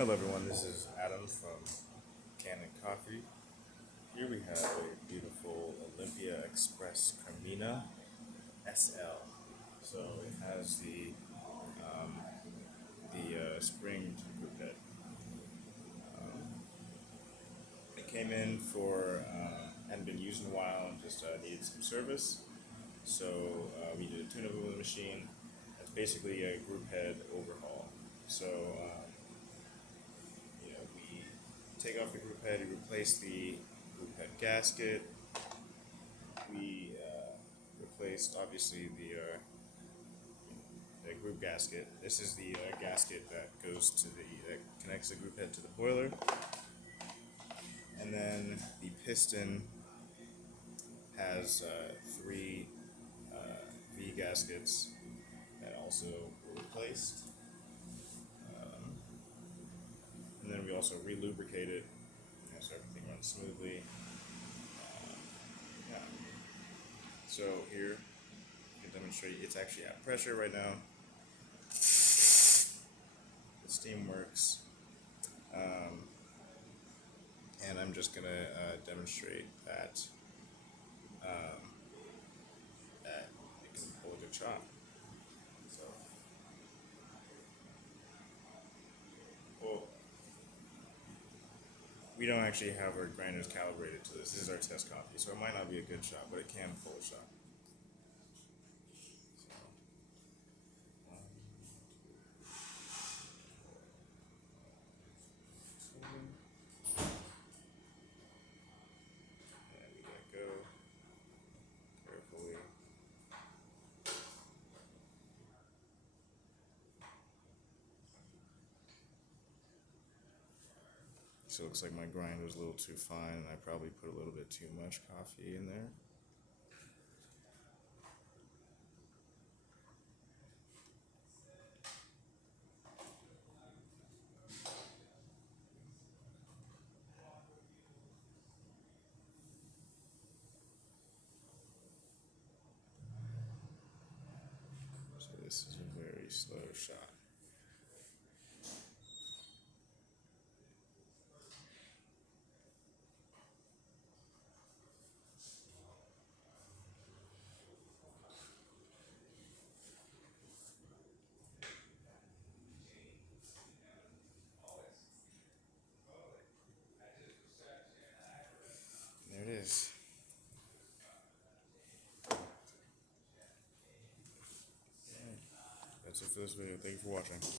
Hello everyone, this is Adam from Kanen Coffee. Here we have a beautiful Olympia Express Cremina SL. So it has the spring group head. It came in for hadn't been used in a while and just needed some service. So we did a tune-up of the machine. It's basically a group head overhaul. So we take off the group head, we replace the group head gasket. We replaced obviously the group gasket. This is the gasket that goes to that connects the group head to the boiler, and then the piston has three V gaskets that also were replaced. And then we also re-lubricate it, so everything runs smoothly. Yeah. So here, I can demonstrate it's actually at pressure right now. The steam works. And I'm just going to demonstrate that it can pull a good shot. So, well, we don't actually have our grinders calibrated to this. This is our test coffee, so it might not be a good shot, but it can pull a shot. And we let go carefully. So it looks like my grind was a little too fine, and I probably put a little bit too much coffee in there. So this is a very slow shot. There it is. That's it for this video. Thank you for watching.